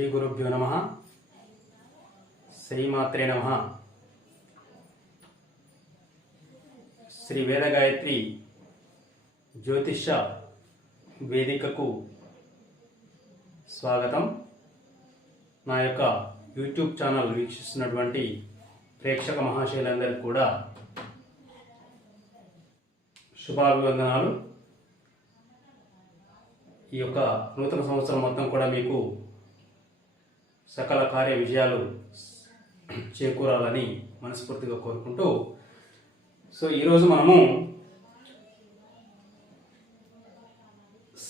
శ్రీ గురుభ్యో నమః. శ్రీమాత్రే నమః. శ్రీ వేద గాయత్రి జ్యోతిష వేదికకు స్వాగతం. నా యొక్క యూట్యూబ్ ఛానల్ వీక్షిస్తున్నటువంటి ప్రేక్షక మహాశయులందరికీ కూడా శుభాభివందనాలు. ఈ యొక్క నూతన సంవత్సరం మొత్తం కూడా మీకు సకల కార్య విజయాలు చేకూరాలని మనస్ఫూర్తిగా కోరుకుంటూ, ఈరోజు మనము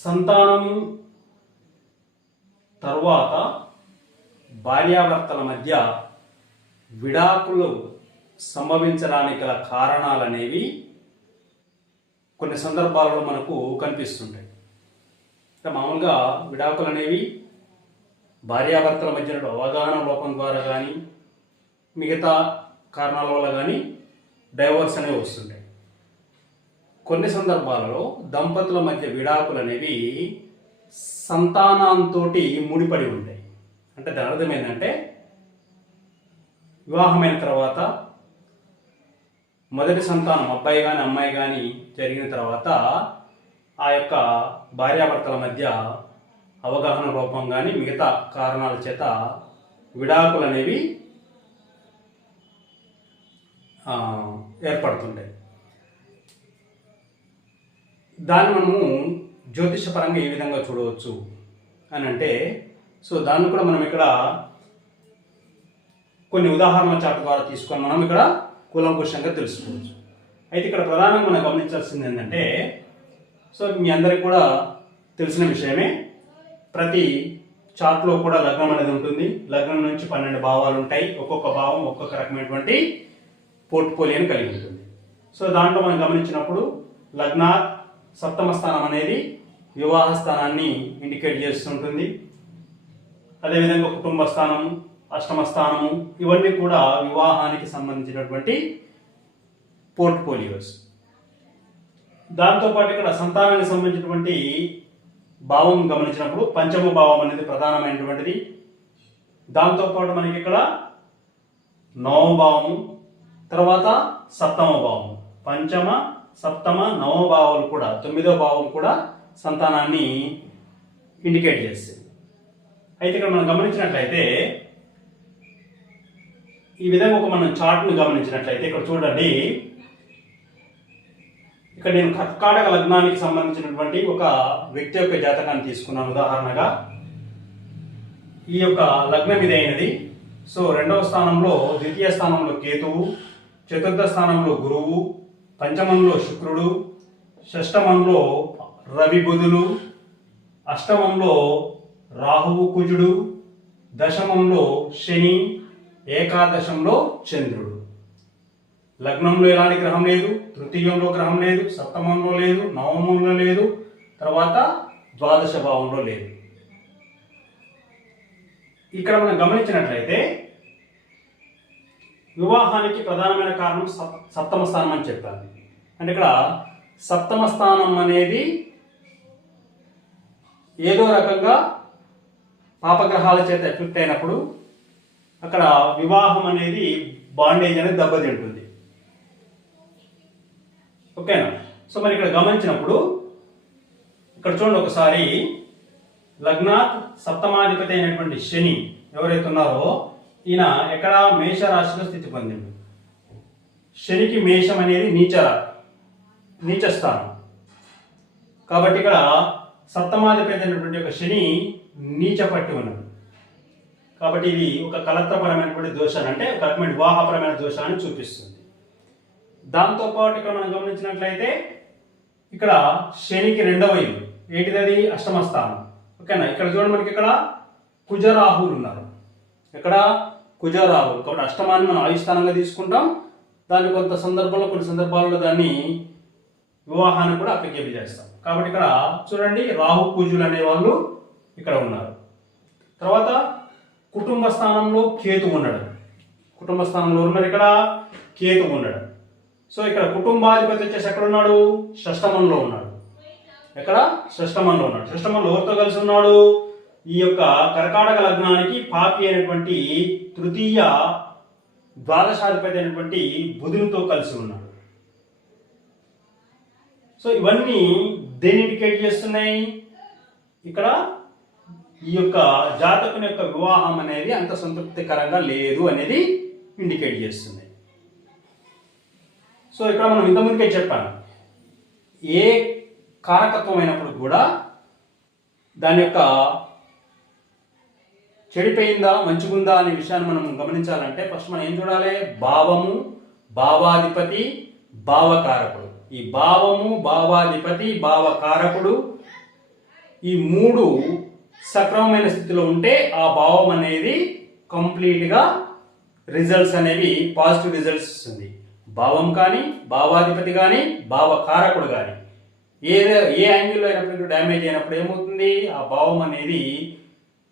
సంతానం తర్వాత భార్యాభర్తల మధ్య విడాకులు సంభవించడానికి గల కారణాలనేవి కొన్ని సందర్భాలలో మనకు కనిపిస్తుంటాయి. మామూలుగా విడాకులు అనేవి భార్యాభర్తల మధ్య అవగాహన లోపం ద్వారా కానీ మిగతా కారణాల వల్ల కానీ డైవోర్స్ అనేవి వస్తుంటాయి. కొన్ని సందర్భాలలో దంపతుల మధ్య విడాకులు అనేవి సంతానంతో ముడిపడి ఉంటాయి. అంటే దాని అర్థం ఏంటంటే, వివాహమైన తర్వాత మొదటి సంతానం అబ్బాయి కానీ అమ్మాయి కానీ జరిగిన తర్వాత ఆ యొక్క భార్యాభర్తల మధ్య అవగాహన లోపం కానీ మిగతా కారణాల చేత విడాకులు అనేవి ఏర్పడుతుంటాయి. దాన్ని మనము జ్యోతిషపరంగా ఏ విధంగా చూడవచ్చు అని అంటే, దాన్ని కూడా మనం ఇక్కడ కొన్ని ఉదాహరణల చాటు ద్వారా తీసుకొని మనం ఇక్కడ కూలంకుషంగా తెలుసుకోవచ్చు. అయితే ఇక్కడ ప్రధానంగా మనం గమనించాల్సింది ఏంటంటే, మీ అందరికి కూడా తెలిసిన విషయమే, ప్రతి చార్ట్లో కూడా లగ్నం అనేది ఉంటుంది. లగ్నం నుంచి 12 భావాలు ఉంటాయి. ఒక్కొక్క భావం ఒక్కొక్క రకమైనటువంటి పోర్ట్ఫోలియోని కలిగి ఉంటుంది. దాంట్లో మనం గమనించినప్పుడు లగ్న సప్తమ స్థానం అనేది వివాహ స్థానాన్ని ఇండికేట్ చేస్తుంటుంది. అదేవిధంగా కుటుంబ స్థానము, అష్టమ స్థానము, ఇవన్నీ కూడా వివాహానికి సంబంధించినటువంటి పోర్ట్ఫోలియోస్. దాంతోపాటు ఇక్కడ సంతానానికి సంబంధించినటువంటి భావం గమనించినప్పుడు పంచమ భావం అనేది ప్రధానమైనటువంటిది. దాంతోపాటు మనకి ఇక్కడ నవమ భావము, తర్వాత సప్తమ భావము, పంచమ సప్తమ నవమ భావాలు కూడా, 9వ భావం కూడా సంతానాన్ని ఇండికేట్ చేస్తుంది. అయితే ఇక్కడ మనం గమనించినట్లయితే, ఈ విధంగా మనం చార్ట్ను గమనించినట్లయితే ఇక్కడ చూడండి, ఇక్కడ నేను కర్కాటక లగ్నానికి సంబంధించినటువంటి ఒక వ్యక్తి యొక్క జాతకాన్ని తీసుకున్నాను ఉదాహరణగా. ఈ యొక్క లగ్నం ఇది అయినది. 2వ స్థానంలో, ద్వితీయ స్థానంలో కేతువు, చతుర్థ స్థానంలో గురువు, పంచమంలో శుక్రుడు, షష్టమంలో రవి బుధులు, అష్టమంలో రాహువు కుజుడు, దశమంలో శని, ఏకాదశంలో చంద్రుడు. లగ్నంలో ఎలాంటి గ్రహం లేదు, తృతీయంలో గ్రహం లేదు, సప్తమంలో లేదు, నవమంలో లేదు, తర్వాత ద్వాదశ భావంలో లేదు. ఇక్కడ మనం గమనించినట్లయితే వివాహానికి ప్రధానమైన కారణం సప్తమ స్థానం అని చెప్పాను. అంటే ఇక్కడ సప్తమ స్థానం అనేది ఏదో రకంగా పాపగ్రహాల చేత ఎఫెక్ట్ అయినప్పుడు అక్కడ వివాహం అనేది బాండేజ్ అనేది దెబ్బతింటుంది. ఓకేనా? మరి ఇక్కడ గమనించినప్పుడు ఇక్కడ చూడండి ఒకసారి, లగ్నాత్ సప్తమాధిపతి అయినటువంటి శని ఎవరైతే ఉన్నారో ఈయన ఎక్కడ మేషరాశిలో స్థితి పొందిండు. శనికి మేషం అనేది నీచ స్థానం కాబట్టి ఇక్కడ సప్తమాధిపతి అయినటువంటి ఒక శని నీచ పట్టి ఉన్నది. కాబట్టి ఇది ఒక కలత్రపరమైనటువంటి దోషాన్ని, అంటే ఒక రకమైన వివాహపరమైన దోషాన్ని చూపిస్తుంది. దాంతోపాటు ఇక్కడ మనం గమనించినట్లయితే ఇక్కడ శనికి 2వ ఇల్లు ఏంటిది, అష్టమ స్థానం. ఓకేనా? ఇక్కడ చూడండి, మనకి ఇక్కడ కుజరాహువులు ఉన్నారు. ఇక్కడ కుజరాహువులు, కాబట్టి అష్టమాన్ని మనం ఆయుస్థానంగా తీసుకుంటాం. దాన్ని కొన్ని సందర్భాలలో దాన్ని వివాహాన్ని కూడా అప్లికేబుల్ చేస్తాం. కాబట్టి ఇక్కడ చూడండి, రాహు కుజులు అనే వాళ్ళు ఇక్కడ ఉన్నారు. తర్వాత కుటుంబ స్థానంలో కేతు ఉండడం, కుటుంబ స్థానంలో ఉన్నారు ఇక్కడ కేతు ఉండడం. ఇక్కడ కుటుంబాధిపతి వచ్చేసి ఎక్కడ ఉన్నాడు, షష్టమంలో ఉన్నాడు. ఎక్కడ? షష్టమంలో ఉన్నాడు. షష్టమంలో ఎవరితో కలిసి ఉన్నాడు? ఈ యొక్క కర్కాటక లగ్నానికి పాపి అయినటువంటి తృతీయ ద్వాదశాధిపతి అయినటువంటి బుధునితో కలిసి ఉన్నాడు. సో ఇవన్నీ దేని ఇండికేట్ చేస్తున్నాయి? ఇక్కడ ఈ యొక్క జాతకుని యొక్క వివాహం అనేది అంత సంతృప్తికరంగా లేదు అనేది ఇండికేట్ చేస్తుంది. సో ఇక్కడ మనం ఇంతకుముందుకే చెప్పాను, ఏ కారకత్వం అయినప్పుడు కూడా దాని యొక్క చెడిపోయిందా మంచిగుందా అనే విషయాన్ని మనం గమనించాలంటే ఫస్ట్ మనం ఏం చూడాలి? భావము, భావాధిపతి, భావకారకుడు. ఈ భావము, భావాధిపతి, భావకారకుడు ఈ మూడు సక్రమమైన స్థితిలో ఉంటే ఆ భావం అనేది కంప్లీట్గా రిజల్ట్స్ అనేవి పాజిటివ్ రిజల్ట్స్ ఇస్తుంది. భావం కానీ, భావాధిపతి కానీ, భావకారకుడు కానీ ఏ యాంగిల్లో అయినప్పుడు డ్యామేజ్ అయినప్పుడు ఏమవుతుంది? ఆ భావం అనేది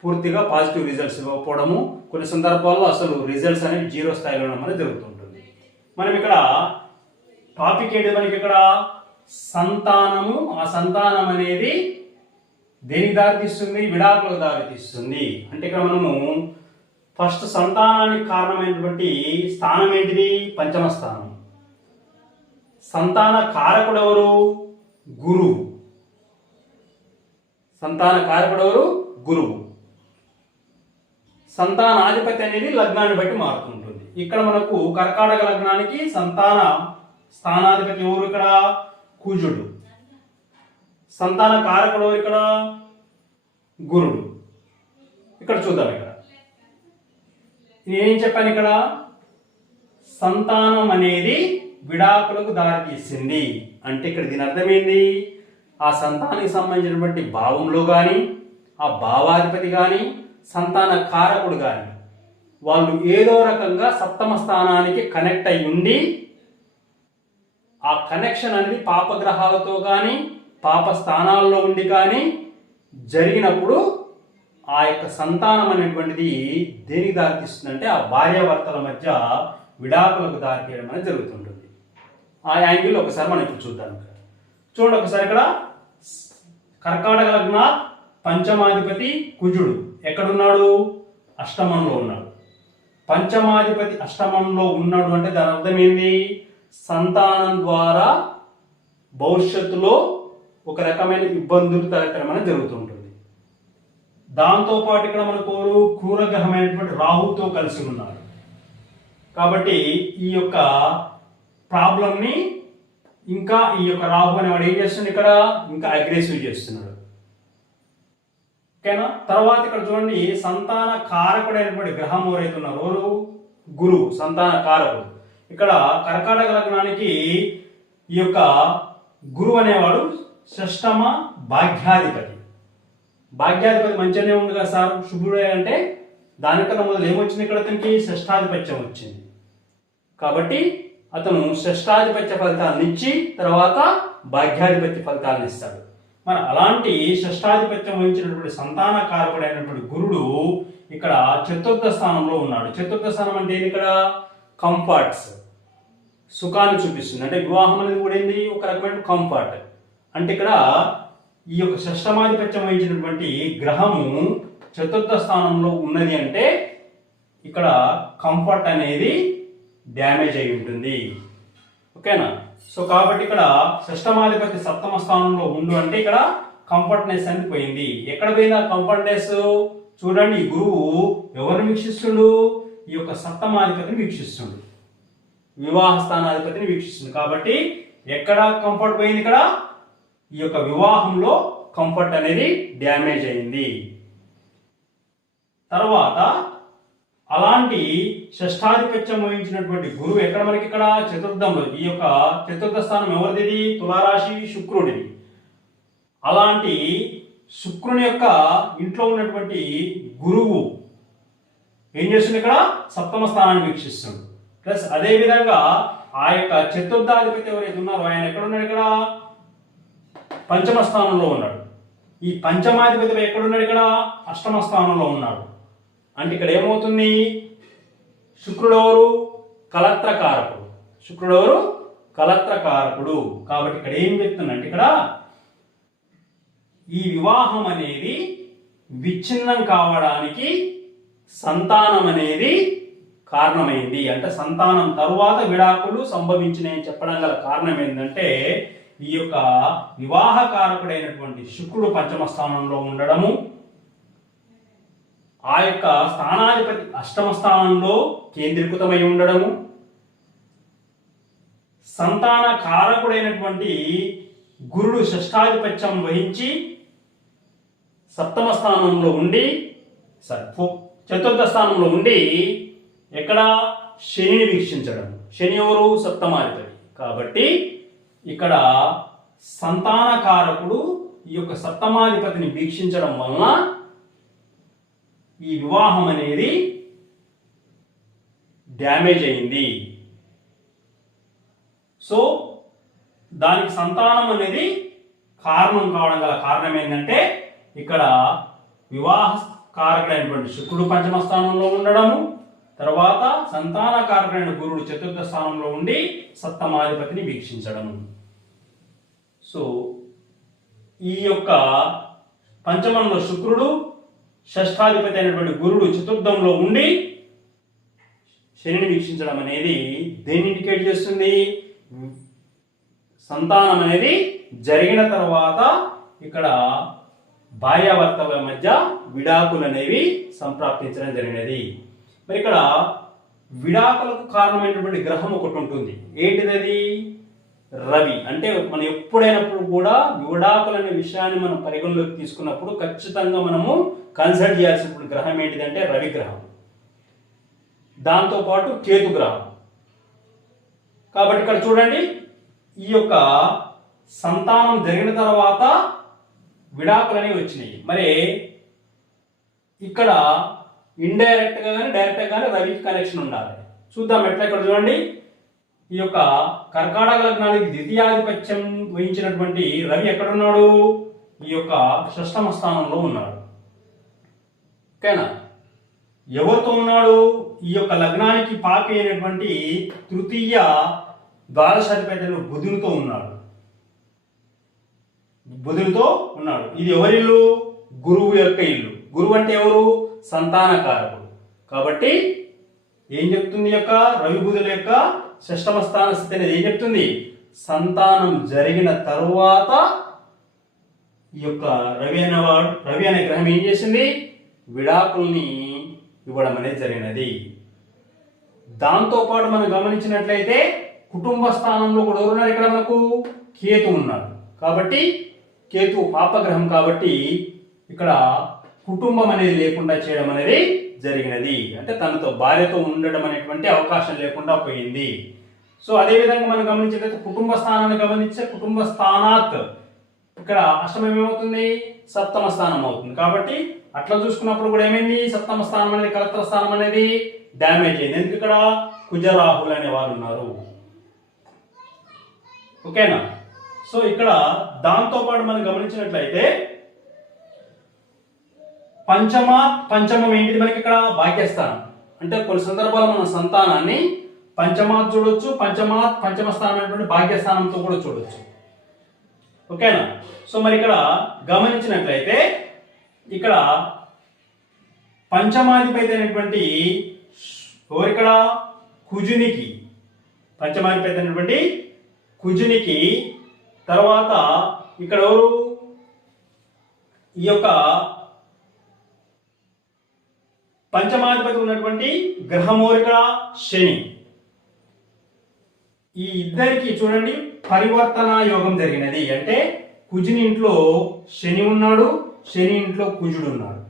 పూర్తిగా పాజిటివ్ రిజల్ట్స్ ఇవ్వకపోవడము, కొన్ని సందర్భాల్లో అసలు రిజల్ట్స్ అనేవి జీరో స్థాయిలో ఉండడం జరుగుతుంటుంది. మనం ఇక్కడ టాపిక్ ఏంటి? మనకి ఇక్కడ సంతానము. ఆ సంతానం అనేది దేనికి దారితీస్తుంది? విడాకులకు దారితీస్తుంది. అంటే ఇక్కడ మనము ఫస్ట్ సంతానానికి కారణమైనటువంటి స్థానం ఏంటిది? పంచమ స్థానం. సంతాన కారకుడు ఎవరు? గురువు. సంతాన కారకుడు ఎవరు? గురువు. సంతానాధిపతి అనేది లగ్నాన్ని బట్టి మారుతుంటుంది. ఇక్కడ మనకు కర్కాటక లగ్నానికి సంతాన స్థానాధిపతి ఎవరు? ఇక్కడ కుజుడు. సంతాన కారకుడు ఎవరు? ఇక్కడ గురుడు. ఇక్కడ చూద్దాం. ఇక్కడ నేనేం చెప్పాను? ఇక్కడ సంతానం అనేది విడాకులకు దారితీసింది అంటే ఇక్కడ దీని అర్థమైంది, ఆ సంతానానికి సంబంధించినటువంటి భావంలో కానీ, ఆ భావాధిపతి కానీ, సంతాన కారకుడు కానీ వాళ్ళు ఏదో రకంగా సప్తమ స్థానానికి కనెక్ట్ అయి ఉండి ఆ కనెక్షన్ అనేది పాపగ్రహాలతో కానీ, పాప స్థానాల్లో ఉండి కానీ జరిగినప్పుడు ఆ యొక్క సంతానం అనేటువంటిది దేనికి దారితీస్తుందంటే ఆ భార్యాభర్తల మధ్య విడాకులకు దారితీయడం అనేది జరుగుతుంటుంది. ఆ యాంగిల్ ఒకసారి మనం ఇప్పుడు చూద్దాం. చూడండి ఒకసారి, ఇక్కడ కర్కాటక లగ్న పంచమాధిపతి కుజుడు ఎక్కడున్నాడు? అష్టమంలో ఉన్నాడు. పంచమాధిపతి అష్టమంలో ఉన్నాడు అంటే దాని అర్థం ఏంది? సంతానం ద్వారా భవిష్యత్తులో ఒక రకమైన ఇబ్బందులు తలెత్తడం అనేది జరుగుతుంటుంది. దాంతోపాటు ఇక్కడ మనకు క్రూరగ్రహమైనటువంటి రాహుతో కలిసి ఉన్నారు. కాబట్టి ఈ యొక్క ప్రాబ్లంని ఇంకా ఈ యొక్క రాహు అనేవాడు ఏం చేస్తున్నాడు? ఇక్కడ ఇంకా అగ్రెసివ్ చేస్తున్నాడు. ఓకేనా? తర్వాత ఇక్కడ చూడండి, సంతాన కారకుడైనటువంటి గ్రహం ఎవరైతే ఉన్నారో ఎవరు? గురువు. సంతాన కారకుడు. ఇక్కడ కర్కాటక లగ్నానికి ఈ యొక్క గురువు అనేవాడు షష్టమ భాగ్యాధిపతి. భాగ్యాధిపతి మంచిగానే ఉంది కదా సార్, శుభుడే అంటే దానికన్నా మొదలు ఏమొచ్చింది? ఇక్కడ అతనికి షష్టాధిపత్యం వచ్చింది. కాబట్టి అతను షష్టాధిపత్య ఫలితాలను ఇచ్చి తర్వాత భాగ్యాధిపత్య ఫలితాలను ఇస్తాడు. మరి అలాంటి షష్టాధిపత్యం వహించినటువంటి సంతాన కారకుడైనటువంటి గురుడు ఇక్కడ చతుర్థ స్థానంలో ఉన్నాడు. చతుర్థ స్థానం అంటే ఇక్కడ కంఫర్ట్స్, సుఖాన్ని చూపిస్తుంది. అంటే వివాహం అనేది కూడా ఏంది? ఒక రకమైన కంఫర్ట్. అంటే ఇక్కడ ఈ యొక్క షష్టమాధిపత్యం వహించినటువంటి గ్రహము చతుర్థ స్థానంలో ఉన్నది అంటే ఇక్కడ కంఫర్ట్ అనేది డ్యామేజ్ అయి ఉంటుంది. ఓకేనా? సో కాబట్టి ఇక్కడ షష్టమాధిపతి సప్తమ స్థానంలో ఉండు అంటే ఇక్కడ కంఫర్ట్నెస్ అనేది పోయింది. ఎక్కడ పోయింది ఆ కంఫర్ట్నెస్? చూడండి, ఈ గురువు ఎవరిని వీక్షిస్తుడు? ఈ యొక్క సప్తమాధిపతిని వీక్షిస్తుడు, వివాహ స్థానాధిపతిని వీక్షిస్తుంది. కాబట్టి ఎక్కడ కంఫర్ట్ పోయింది? ఇక్కడ ఈ యొక్క వివాహంలో కంఫర్ట్ అనేది డ్యామేజ్ అయింది. తర్వాత అలాంటి షష్టాధిపత్యం వహించినటువంటి గురువు ఎక్కడ మనకి? ఇక్కడ చతుర్థంలో. ఈ యొక్క చతుర్థ స్థానం ఎవరిది? తులారాశి శుక్రుడిది. అలాంటి శుక్రుని యొక్క ఇంట్లో ఉన్నటువంటి గురువు ఏం చేస్తుంది? ఇక్కడ సప్తమ స్థానాన్ని వీక్షిస్తుంది. ప్లస్ అదే విధంగా ఆ యొక్క చతుర్థాధిపతి ఎవరైతే ఉన్నారో ఆయన ఎక్కడ ఉన్నాడు? ఇక్కడ పంచమ స్థానంలో ఉన్నాడు. ఈ పంచమాధిపతి ఎక్కడున్నాడు? ఇక్కడ అష్టమ స్థానంలో ఉన్నాడు. అంటే ఇక్కడ ఏమవుతుంది? శుక్రుడెవరు? కలత్రకారకుడు. శుక్రుడెవరు? కలత్రకారకుడు. కాబట్టి ఇక్కడ ఏం చెప్తుందంటే ఇక్కడ ఈ వివాహం అనేది విచ్ఛిన్నం కావడానికి సంతానం అనేది కారణమైంది. అంటే సంతానం తరువాత విడాకులు సంభవించినాయని చెప్పడం గల కారణం ఏంటంటే ఈ యొక్క వివాహకారకుడైనటువంటి శుక్రుడు పంచమ స్థానంలో ఉండడము, ఆ యొక్క స్థానాధిపతి అష్టమ స్థానంలో కేంద్రీకృతమై ఉండడము, సంతాన కారకుడైనటువంటి గురుడు షష్ఠాధిపత్యం వహించి సప్తమ స్థానంలో ఉండి చతుర్థ స్థానంలో ఉండి ఎక్కడ శనిని వీక్షించడం. శని ఎవరు? సప్తమాధిపతి. కాబట్టి ఇక్కడ సంతాన కారకుడు ఈ యొక్క సప్తమాధిపతిని వీక్షించడం వలన ఈ వివాహం అనేది డ్యామేజ్ అయింది. సో దానికి సంతానం అనేది కారణం కావడం గల కారణం ఏంటంటే ఇక్కడ వివాహ కారకుడైనటువంటి శుక్రుడు పంచమ స్థానంలో ఉండడము, తర్వాత సంతాన కారకుడైన గురుడు చతుర్థ స్థానంలో ఉండి సప్తమాధిపతిని వీక్షించడము. సో ఈ యొక్క పంచమంలో శుక్రుడు, షష్ఠాధిపతి అయినటువంటి గురుడు చతుర్థంలో ఉండి శనిని వీక్షించడం అనేది దేన్ని ఇండికేట్ చేస్తుంది? సంతానం అనేది జరిగిన తర్వాత ఇక్కడ భార్యాభర్తల మధ్య విడాకులు అనేవి సంప్రాప్తించడం జరిగినది. మరి ఇక్కడ విడాకులకు కారణమైనటువంటి గ్రహం ఒకటి ఉంటుంది. ఏంటిది? రవి. అంటే మనం ఎప్పుడైనప్పుడు కూడా విడాకులు అనే విషయాన్ని మనం పరిగణలోకి తీసుకున్నప్పుడు ఖచ్చితంగా మనము కన్సల్ట్ చేయాల్సినటువంటి గ్రహం ఏంటిదంటే రవి గ్రహం, దాంతోపాటు కేతు గ్రహం. కాబట్టి ఇక్కడ చూడండి, ఈ యొక్క సంతానం జరిగిన తర్వాత విడాకులు అనేవి వచ్చినాయి. మరి ఇక్కడ ఇండైరెక్ట్ గా కానీ డైరెక్ట్ గా కానీ రవికి కనెక్షన్ ఉండాలి. చూద్దాం ఎట్లా. ఇక్కడ చూడండి, ఈ యొక్క కర్కాటక లగ్నానికి ద్వితీయాధిపత్యం వహించినటువంటి రవి ఎక్కడున్నాడు? ఈ యొక్క షష్టమ స్థానంలో ఉన్నాడు. ఓకేనా? ఎవరితో ఉన్నాడు? ఈ యొక్క లగ్నానికి పాపి అయినటువంటి తృతీయ ద్వాదశాధిపతి బుధునితో ఉన్నాడు. ఇది ఎవరిల్లు? గురువు యొక్క ఇల్లు. గురువు అంటే ఎవరు? సంతానకారకుడు. కాబట్టి ఏం చెప్తుంది? యొక్క రవి బుధుల యొక్క షష్టమ స్థాన స్థితి అనేది ఏం చెప్తుంది? సంతానం జరిగిన తరువాత ఈ యొక్క రవి అనే గ్రహం ఏం చేసింది? విడాకుల్ని ఇవ్వడం అనేది జరిగినది. దాంతోపాటు మనం గమనించినట్లయితే కుటుంబ స్థానంలో కూడా ఎవరున్నారు? ఇక్కడ మనకు కేతు ఉన్నాడు. కాబట్టి కేతు పాపగ్రహం. కాబట్టి ఇక్కడ కుటుంబం అనేది లేకుండా చేయడం అనేది జరిగినది. అంటే తనతో భార్యతో ఉండడం అనేటువంటి అవకాశం లేకుండా పోయింది. సో అదే విధంగా మనం గమనించినట్లయితే కుటుంబ స్థానాన్ని గమనించే కుటుంబ స్థానాత్ ఇక్కడ అష్టమం ఏమవుతుంది? సప్తమ స్థానం అవుతుంది. కాబట్టి అట్లా చూసుకున్నప్పుడు కూడా ఏమైంది? సప్తమ స్థానం అనేది కలత్ర స్థానం అనేది డ్యామేజ్ అయింది. ఎందుకు? ఇక్కడ కుజరాహులు అనే వాళ్ళు ఉన్నారు. ఓకేనా? సో ఇక్కడ దాంతో పాటు మనం గమనించినట్లయితే పంచమం ఏంటిది? మనకి ఇక్కడ భాగ్యస్థానం. అంటే కొన్ని సందర్భాల్లో మనం సంతానాన్ని పంచమాత్ చూడొచ్చు, పంచమ స్థానం అనేటువంటి భాగ్యస్థానంతో కూడా చూడొచ్చు. ఓకేనా? సో మరి ఇక్కడ గమనించినట్లయితే ఇక్కడ పంచమాధిపతి అయినటువంటి ఎవరిక్కడ? కుజునికి. పంచమాధిపతి అయినటువంటి కుజునికి తర్వాత ఇక్కడ ఎవరు? ఈ యొక్క పంచమాధిపతి ఉన్నటువంటి గ్రహం ఇక్కడ శని. ఈ ఇద్దరికి చూడండి పరివర్తన యోగం జరిగినది. అంటే కుజుని ఇంట్లో శని ఉన్నాడు, శని ఇంట్లో కుజుడు ఉన్నాడు.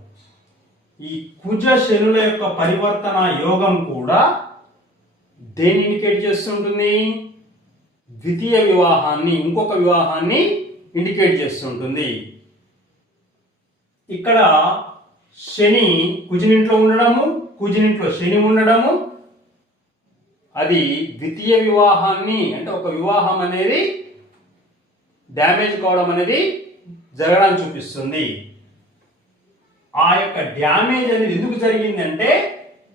ఈ కుజ శనుల యొక్క పరివర్తన యోగం కూడా దేన్ని ఇండికేట్ చేస్తుంటుంది? ద్వితీయ వివాహాన్ని, ఇంకొక వివాహాన్ని ఇండికేట్ చేస్తుంటుంది. ఇక్కడ శని కుజునింట్లో ఉండడము, కుజునింట్లో శని ఉండడము, అది ద్వితీయ వివాహాన్ని, అంటే ఒక వివాహం అనేది డ్యామేజ్ కావడం అనేది జరగడానికి చూపిస్తుంది. ఆ యొక్క డ్యామేజ్ అనేది ఎందుకు జరిగిందంటే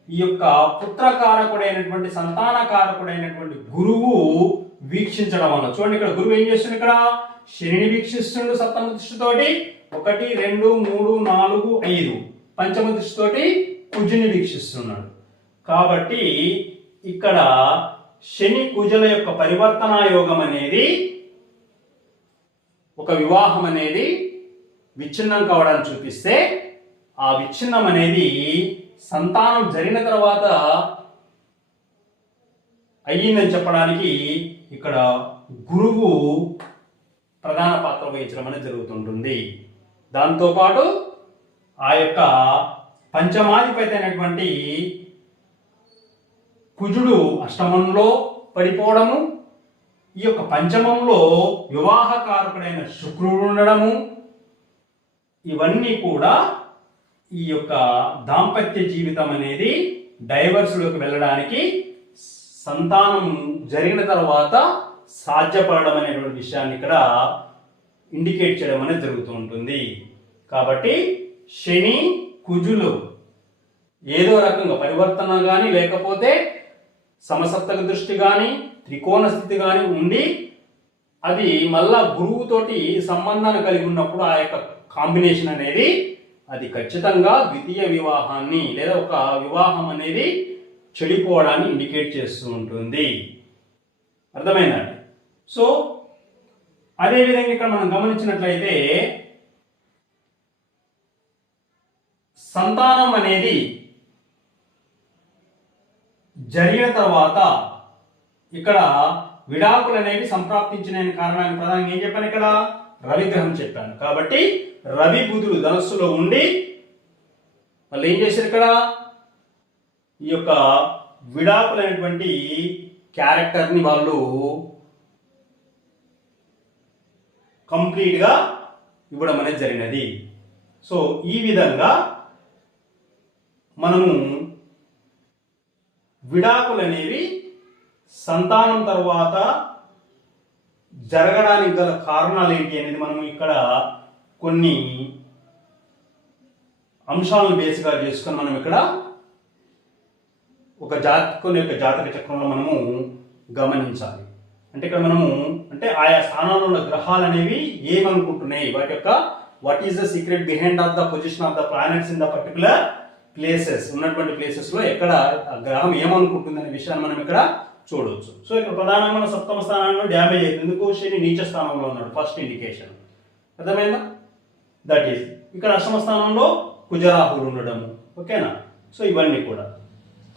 ఈ యొక్క పుత్రకారకుడైనటువంటి సంతానకారకుడైనటువంటి గురువు వీక్షించడం వల్ల. చూడండి ఇక్కడ గురువు ఏం చేస్తుంది? ఇక్కడ శనిని వీక్షిస్తుండు సప్తమ దృష్టితోటి, 1 2 3 4 5 పంచమ దృష్టితోటి కుజుని వీక్షిస్తున్నాడు. కాబట్టి ఇక్కడ శని కుజుల యొక్క పరివర్తన యోగం అనేది ఒక వివాహం అనేది విచ్ఛిన్నం కావడానికి చూపిస్తే, ఆ విచ్ఛిన్నం అనేది సంతానం జరిగిన తర్వాత అయ్యిందని చెప్పడానికి ఇక్కడ గురువు ప్రధాన పాత్ర వహించడం అనేది జరుగుతుంటుంది. దాంతోపాటు ఆ యొక్క పంచమాధిపతి అయినటువంటి కుజుడు అష్టమంలో పడిపోవడము, ఈ యొక్క పంచమంలో వివాహకారకుడైన శుక్రుడు ఉండడము, ఇవన్నీ కూడా ఈ యొక్క దాంపత్య జీవితం అనేది డైవర్స్లోకి వెళ్ళడానికి, సంతానం జరిగిన తర్వాత సాధ్యపడడం అనేటువంటి విషయాన్ని ఇక్కడ ఇండికేట్ చేయడం అనేది జరుగుతూ ఉంటుంది. కాబట్టి శని కుజులు ఏదో రకంగా పరివర్తన కానీ లేకపోతే సమసప్తక దృష్టి కానీ త్రికోణ స్థితి కానీ ఉండి అది మళ్ళా గురువుతోటి సంబంధాన్ని కలిగి ఉన్నప్పుడు ఆ యొక్క కాంబినేషన్ అనేది అది ఖచ్చితంగా ద్వితీయ వివాహాన్ని లేదా ఒక వివాహం అనేది చెడిపోవడాన్ని ఇండికేట్ చేస్తూ ఉంటుంది. అర్థమైందండి? సో అదేవిధంగా ఇక్కడ మనం గమనించినట్లయితే సంతానం అనేది జరిగిన తర్వాత ఇక్కడ విడాకులు అనేవి సంప్రాప్తించిన కారణాన్ని ప్రధానంగా ఏం చెప్పాను, ఇక్కడ రవిగ్రహం చెప్పాను. కాబట్టి రవి బుధుడు ధనస్సులో ఉండి వాళ్ళు ఏం చేశారు, ఇక్కడ ఈ యొక్క విడాకులైనటువంటి క్యారెక్టర్ని వాళ్ళు కంప్లీట్గా ఇవ్వడం అనేది జరిగినది. సో ఈ విధంగా మనము విడాకులు అనేవి సంతానం తర్వాత జరగడానికి గల కారణాలు ఏంటి అనేది మనం ఇక్కడ కొన్ని అంశాలను బేస్గా చేసుకొని మనం ఇక్కడ ఒక జాతకుని యొక్క జాతక చక్రంలో మనము గమనించాలి. అంటే ఇక్కడ మనము అంటే ఆయా స్థానాల్లో ఉన్న గ్రహాలు అనేవి ఏమనుకుంటున్నాయి, వాటి యొక్క what is the secret behind of the position of the planets in the particular places, ఉన్నటువంటి ప్లేసెస్ లో ఎక్కడ గ్రహం ఏమనుకుంటుంది అనే విషయాన్ని మనం ఇక్కడ చూడవచ్చు. సో ఇక్కడ ప్రధానంగా మన సప్తమ స్థానంలో డ్యామేజ్ అవుతుంది. ఎందుకు? శని నీచ స్థానంలో ఉన్నాడు, ఫస్ట్ ఇండికేషన్. అర్థమైందా? దట్ ఈస్ ఇక్కడ అష్టమ స్థానంలో కుజరాహులు ఉండడము. ఓకేనా? సో ఇవన్నీ కూడా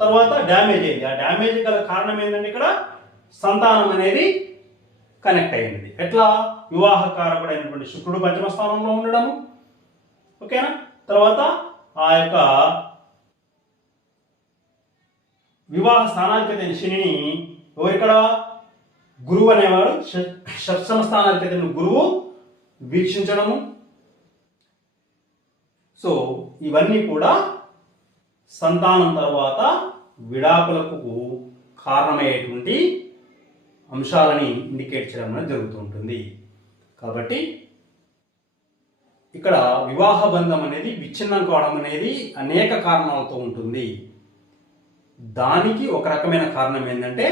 తర్వాత డ్యామేజ్ అయింది. ఆ డ్యామేజ్ గల కారణం ఏంటంటే ఇక్కడ సంతానం అనేది కనెక్ట్ అయింది. ఎట్లా? వివాహకారకుడైనటువంటి శుక్రుడు పంచమ స్థానంలో ఉండడము. ఓకేనా? తర్వాత ఆ యొక్క వివాహ స్థానాధిపతి అయిన శనిని ఎవరిక్కడ గురువు అనేవాడు షష్ఠమ స్థానాధిపతి గురువు వీక్షించడము. సో ఇవన్నీ కూడా సంతానం తర్వాత విడాకులకు కారణమయ్యేటువంటి అంశాలని ఇండికేట్ చేయడం అనేది జరుగుతూ ఉంటుంది. కాబట్టి ఇక్కడ వివాహ బంధం అనేది విచ్ఛిన్నం కావడం అనేది అనేక కారణాలతో ఉంటుంది. దానికి ఒక రకమైన కారణం ఏంటంటే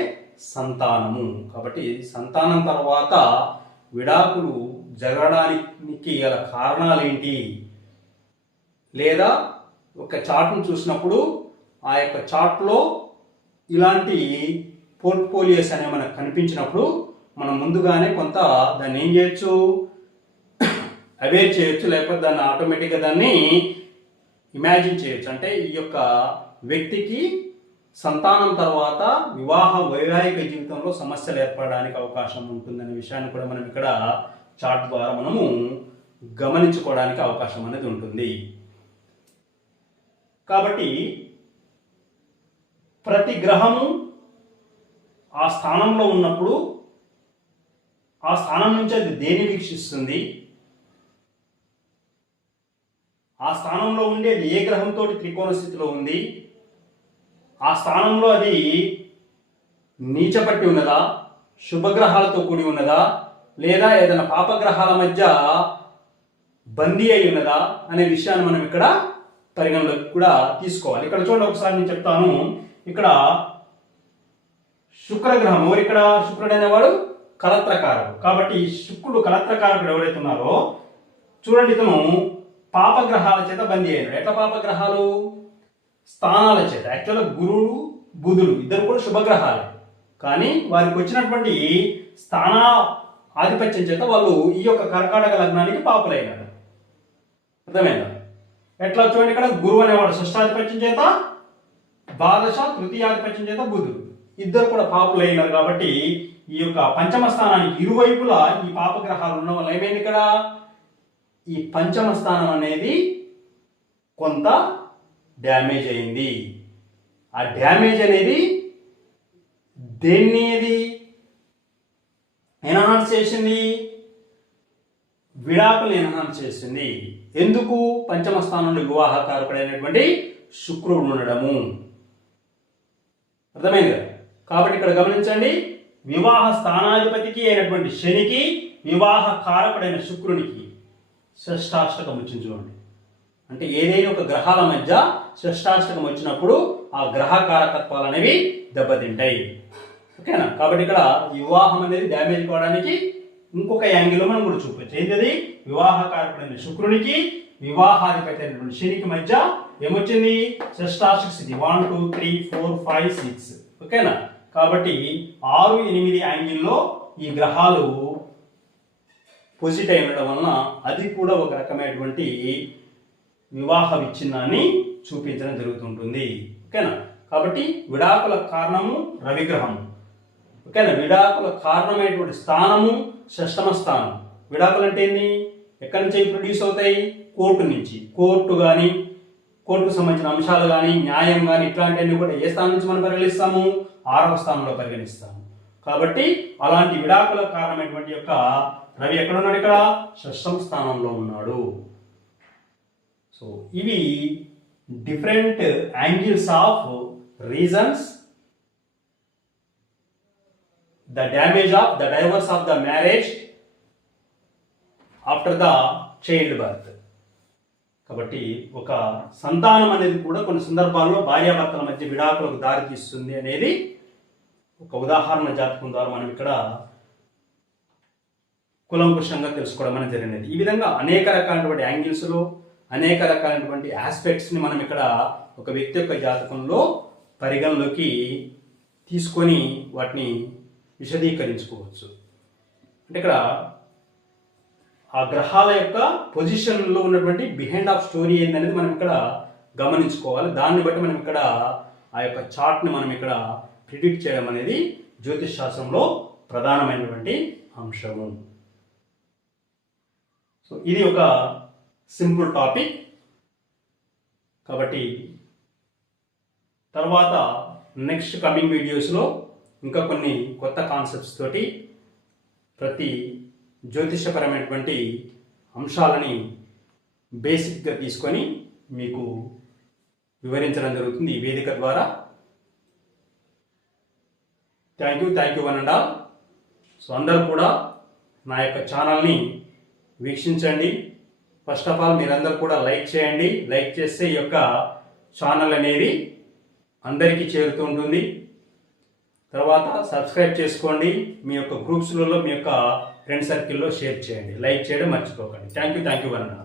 సంతానము. కాబట్టి సంతానం తర్వాత విడాకులు జరగడానికి గల కారణాలు ఏంటి, లేదా ఒక చార్ట్ను చూసినప్పుడు ఆ యొక్క చార్ట్లో ఇలాంటి పోర్ట్ఫోలియోస్ అనేవి మనకు కనిపించినప్పుడు మనం ముందుగానే కొంత దాన్ని ఏం చేయొచ్చు, అవేర్ చేయొచ్చు, లేకపోతే దాన్ని ఆటోమేటిక్గా దాన్ని ఇమాజిన్ చేయొచ్చు. అంటే ఈ యొక్క వ్యక్తికి సంతానం తర్వాత వైవాహిక జీవితంలో సమస్యలు ఏర్పడడానికి అవకాశం ఉంటుందనే విషయాన్ని కూడా మనం ఇక్కడ చార్ట్ ద్వారా మనము గమనించుకోవడానికి అవకాశం అనేది ఉంటుంది. కాబట్టి ప్రతి గ్రహము ఆ స్థానంలో ఉన్నప్పుడు ఆ స్థానం నుంచి అది దేన్ని వీక్షిస్తుంది, ఆ స్థానంలో ఉండేది ఏ గ్రహంతో త్రికోణ స్థితిలో ఉంది, ఆ స్థానంలో అది నీచపట్టి ఉన్నదా, శుభగ్రహాలతో కూడి ఉన్నదా, లేదా ఏదైనా పాపగ్రహాల మధ్య బందీ అయి ఉన్నదా అనే విషయాన్ని మనం ఇక్కడ పరిగణలోకి కూడా తీసుకోవాలి. ఇక్కడ చూడండి, ఒకసారి నేను చెప్తాను. ఇక్కడ శుక్రగ్రహం ఎవరు, ఇక్కడ శుక్రుడు అనేవాడు కలత్రకారకుడు. కాబట్టి శుక్రుడు కలత్రకారకుడు ఎవరైతే ఉన్నారో చూడండి, ఇతను పాపగ్రహాల చేత బందీ అయినాడు. ఎట్లా పాపగ్రహాలు? స్థానాల చేత. యాక్చువల్గా గురువు బుధుడు ఇద్దరు కూడా శుభగ్రహాలే, కానీ వారికి వచ్చినటువంటి స్థాన ఆధిపత్యం చేత వాళ్ళు ఈ యొక్క కర్కాటక లగ్నానికి పాపులైనారు. అర్థమైందా? ఎట్లా చూడండి, ఇక్కడ గురువు అనేవాడు షష్టాధిపత్యం చేత, ద్వాదశ తృతీయాధిపత్యం చేత బుధుడు ఇద్దరు కూడా పాపులైనారు. కాబట్టి ఈ యొక్క పంచమ స్థానానికి ఇరువైపులా ఈ పాపగ్రహాలు ఉన్న వల్ల ఏమైంది, ఇక్కడ ఈ పంచమ స్థానం అనేది కొంత డ్యామేజ్ అయింది. ఆ డ్యామేజ్ అనేది దేన్ని ఎన్హాన్స్ చేసింది? విడాకులు ఎన్హాన్స్ చేసింది. ఎందుకు? పంచమ స్థానంలో వివాహకారకుడైనటువంటి శుక్రుడు ఉండడము. అర్థమైంది కదా? కాబట్టి ఇక్కడ గమనించండి, వివాహ స్థానాధిపతికి అయినటువంటి శనికి, వివాహ కారకుడైన శుక్రునికి షష్టాష్టకం వచ్చింది. చూడండి, అంటే ఏదైనా ఒక గ్రహాల మధ్య షష్టాష్టకం వచ్చినప్పుడు ఆ గ్రహ కారకత్వాలు అనేవి దెబ్బతింటాయి. ఓకేనా? కాబట్టి ఇక్కడ వివాహం అనేది డ్యామేజ్ కావడానికి ఇంకొక యాంగిల్ మనం కూడా చూపొచ్చు. ఏంటది? వివాహ కారకుడైన శుక్రునికి, వివాహాధిపతి అయినటువంటి శనికి మధ్య ఏమొచ్చింది? షష్టాష్టక స్థితి. 1 2 3 4 5 6. ఓకేనా? కాబట్టి 6 8 యాంగిల్లో ఈ గ్రహాలు పొజిట్ అయి ఉండడం వలన అది కూడా ఒక రకమైనటువంటి వివాహ విచ్ఛిన్నాన్ని చూపించడం జరుగుతుంటుంది. ఓకేనా? కాబట్టి విడాకుల కారణము రవిగ్రహము. ఓకేనా? విడాకుల కారణమైనటువంటి స్థానము షష్టమ స్థానం. విడాకులు అంటే ఏంటి? ఎక్కడి నుంచి ప్రొడ్యూస్ అవుతాయి? కోర్టు నుంచి. కోర్టు కానీ, కోర్టుకు సంబంధించిన అంశాలు కానీ, న్యాయం కానీ, ఇట్లాంటివన్నీ కూడా ఏ స్థానం నుంచి మనం పరిగణిస్తాము? 6వ స్థానంలో పరిగణిస్తాము. కాబట్టి అలాంటి విడాకుల కారణమైనటువంటి యొక్క రవి ఎక్కడ ఉన్నాడు? ఇక్కడ షష్టమ స్థానంలో ఉన్నాడు. సో ఇవి different angles of reasons the damage of the divorce of the marriage after the child birth. కాబట్టి ఒక సంతానం అనేది కూడా కొన్ని సందర్భాల్లో భార్యాభర్తల మధ్య విడాకులకు దారితీస్తుంది అనేది ఒక ఉదాహరణ జాతకం ద్వారా మనం ఇక్కడ కులంకుషంగా తెలుసుకోవడం అనేది జరిగినది. ఈ విధంగా అనేక రకాలైనటువంటి యాంగిల్స్లో అనేక రకాలైనటువంటి ఆస్పెక్ట్స్ని మనం ఇక్కడ ఒక వ్యక్తి యొక్క జాతకంలో పరిగణలోకి తీసుకొని వాటిని విశదీకరించుకోవచ్చు. అంటే ఇక్కడ ఆ గ్రహాల యొక్క పొజిషన్లో ఉన్నటువంటి బిహైండ్ ఆఫ్ స్టోరీ ఏందనేది మనం ఇక్కడ గమనించుకోవాలి. దాన్ని బట్టి మనం ఇక్కడ ఆ యొక్క చార్ట్ని మనం ఇక్కడ ప్రిడిక్ట్ చేయడం అనేది జ్యోతిష్ శాస్త్రంలో ప్రధానమైనటువంటి అంశము. సో ఇది ఒక సింపుల్ టాపిక్. కాబట్టి తర్వాత నెక్స్ట్ కమింగ్ వీడియోస్లో ఇంకా కొన్ని కొత్త కాన్సెప్ట్స్ తోటి ప్రతి జ్యోతిషపరమైనటువంటి అంశాలని బేసిక్గా తీసుకొని మీకు వివరించడం జరుగుతుంది ఈ వేదిక ద్వారా. Thank you one and all. So అందరూ కూడా నా యొక్క ఛానల్ని వీక్షించండి. ఫస్ట్ ఆఫ్ ఆల్ మీరందరూ కూడా లైక్ చేయండి. లైక్ చేస్తే ఈ యొక్క ఛానల్ అనేది అందరికీ చేరుతూ ఉంటుంది. తర్వాత సబ్స్క్రైబ్ చేసుకోండి. మీ యొక్క గ్రూప్స్లలో మీ యొక్క ఫ్రెండ్ సర్కిల్లో షేర్ చేయండి. లైక్ చేయడం మర్చిపోకండి. Thank you one and all.